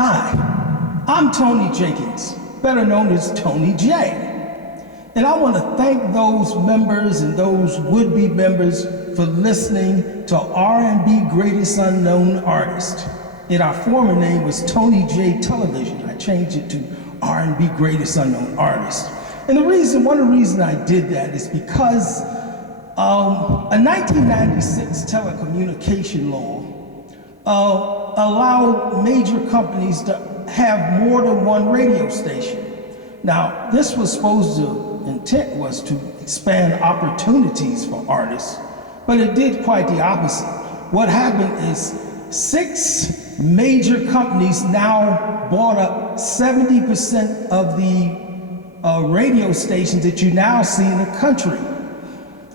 Hi, I'm Tony Jenkins, better known as Tony J. And I want to thank those members and those would-be members for listening to R&B Greatest Unknown Artist. And our former name was Tony J Television. I changed it to R&B Greatest Unknown Artist. And one of the reasons I did that is because a 1996 telecommunication law allowed major companies to have more than one radio station. Now, this was intent was to expand opportunities for artists, but it did quite the opposite. What happened is 6 major companies now bought up 70% of the radio stations that you now see in the country.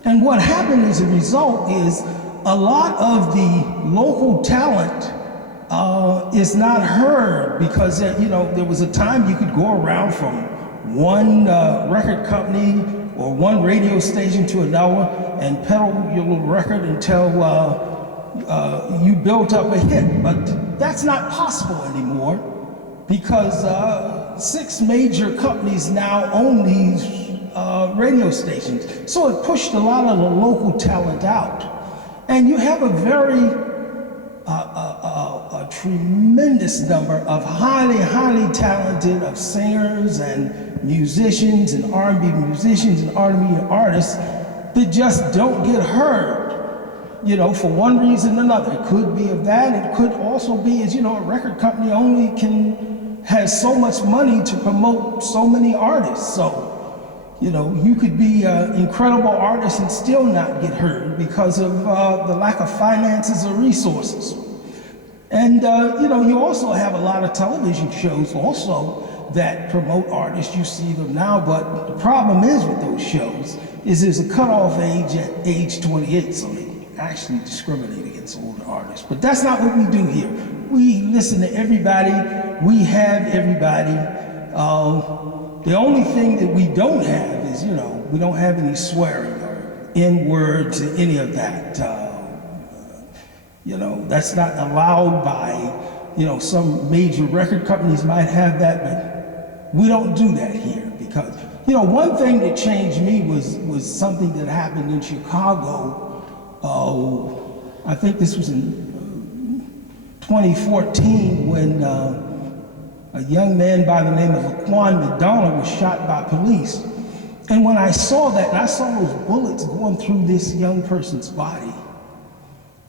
And what happened as a result is a lot of the local talent is not heard because there was a time you could go around from one record company or one radio station to another and peddle your little record until you built up a hit. But that's not possible anymore because 6 major companies now own these radio stations. So it pushed a lot of the local talent out. And you have a very a tremendous number of highly talented singers and musicians and R&B musicians and R&B artists that just don't get heard, for one reason or another. It could be of that. It could also be a record company only has so much money to promote so many artists. So, you could be an incredible artist and still not get heard because of the lack of finances or resources. And, you also have a lot of television shows also that promote artists. You see them now, but the problem is with those shows is there's a cutoff age at age 28, so they actually discriminate against older artists. But that's not what we do here. We listen to everybody. We have everybody. The only thing that we don't have is, we don't have any swearing or N-words or any of that. That's not allowed by, some major record companies might have that, but we don't do that here because, one thing that changed me was something that happened in Chicago. I think this was in 2014 when a young man by the name of Laquan McDonald was shot by police. And when I saw that, and I saw those bullets going through this young person's body,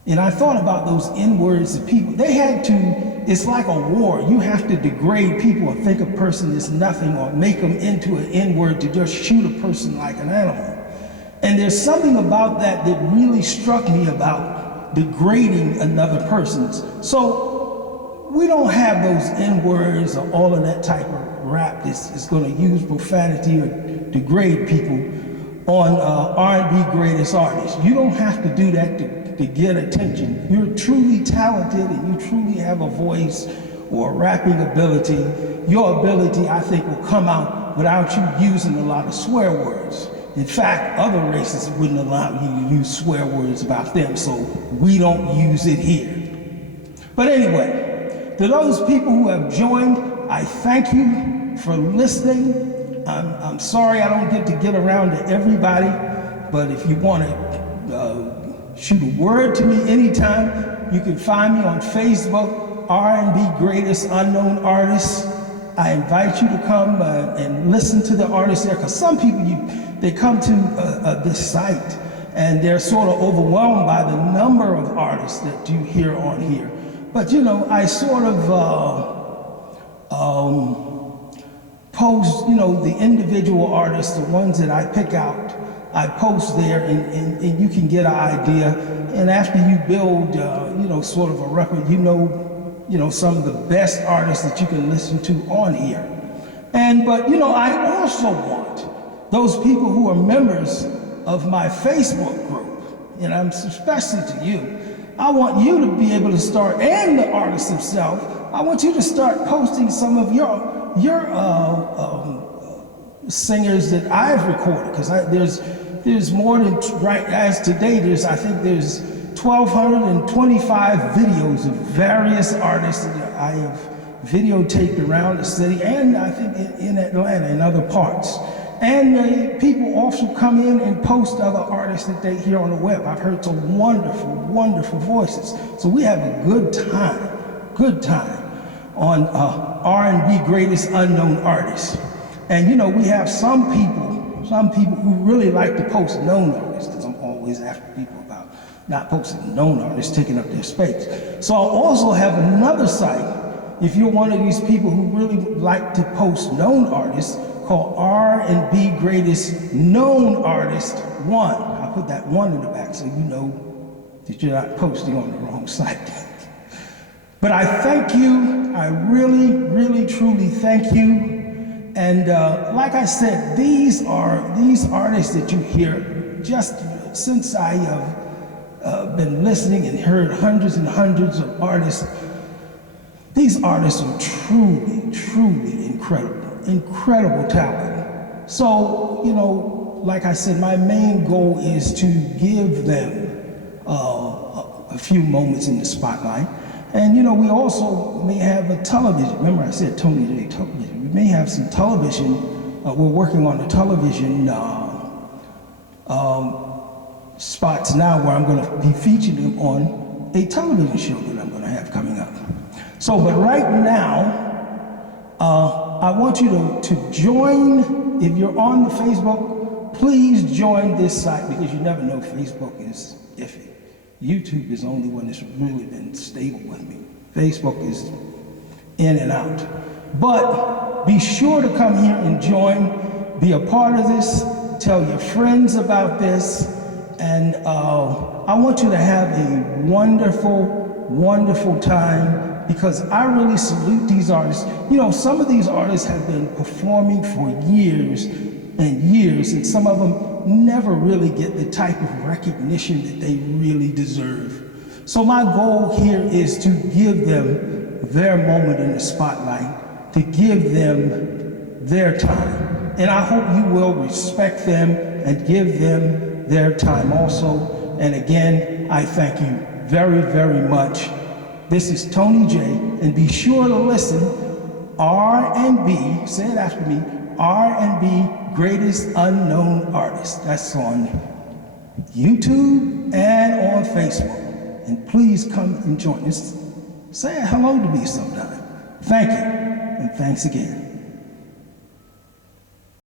and I thought about those N-words of people. They had to, it's like a war. You have to degrade people or think a person is nothing or make them into an N-word to just shoot a person like an animal. And there's something about that that really struck me about degrading another person. So we don't have those N-words or all of that type of rap that's going to use profanity or degrade people on R&B Greatest Artists. You don't have to do that to get attention. You're truly talented and you truly have a voice or rapping ability. Your ability, I think, will come out without you using a lot of swear words. In fact, other races wouldn't allow you to use swear words about them, so we don't use it here. But anyway, to those people who have joined, I thank you for listening. I'm sorry I don't get around to everybody, but if you want to shoot a word to me anytime, you can find me on Facebook, R&B Greatest Unknown Artists. I invite you to come and listen to the artists there, because some people, they come to this site and they're sort of overwhelmed by the number of artists that you hear on here. But I sort of post, the individual artists, the ones that I pick out, I post there and you can get an idea. And after you build, sort of a record, some of the best artists that you can listen to on here. But I also want those people who are members of my Facebook group, and I'm especially to you, I want you to be able to start, and the artist himself, I want you to start posting some of your singers that I've recorded, because there's more than, right as today, I think there's 1,225 videos of various artists that I have videotaped around the city, and I think in Atlanta and other parts. And people also come in and post other artists that they hear on the web. I've heard some wonderful, wonderful voices. So we have a good time on R&B Greatest Unknown Artists. And you know, we have some people who really like to post known artists, because I'm always after people about not posting known artists taking up their space. So I'll also have another site, if you're one of these people who really like to post known artists, called R&B Greatest Known Artist 1. I put that 1 in the back so you know that you're not posting on the wrong site. But I thank you. I really, really, truly thank you. And like I said, these artists that you hear, just since I have been listening and heard hundreds and hundreds of artists, these artists are truly, truly incredible talent. So, you know, like I said, my main goal is to give them a few moments in the spotlight. And, you know, we also may have a television. Remember I said Tony J television. We may have some television. We're working on the television spots now where I'm going to be featuring them on a television show that I'm going to have coming up. So, but right now, I want you to join. If you're on the Facebook, please join this site, because you never know, Facebook is iffy. YouTube is the only one that's really been stable with me. Facebook is in and out. But be sure to come here and join, be a part of this, tell your friends about this, and I want you to have a wonderful, wonderful time, because I really salute these artists. You know, some of these artists have been performing for years and years, and some of them never really get the type of recognition that they really deserve. So my goal here is to give them their moment in the spotlight, to give them their time. And I hope you will respect them and give them their time also. And again, I thank you very, very much. This is Tony J, and be sure to listen. R&B, say it after me, R&B Greatest Unknown Artist. That's on YouTube and on Facebook. And please come and join us. Say hello to me sometime. Thank you, and thanks again.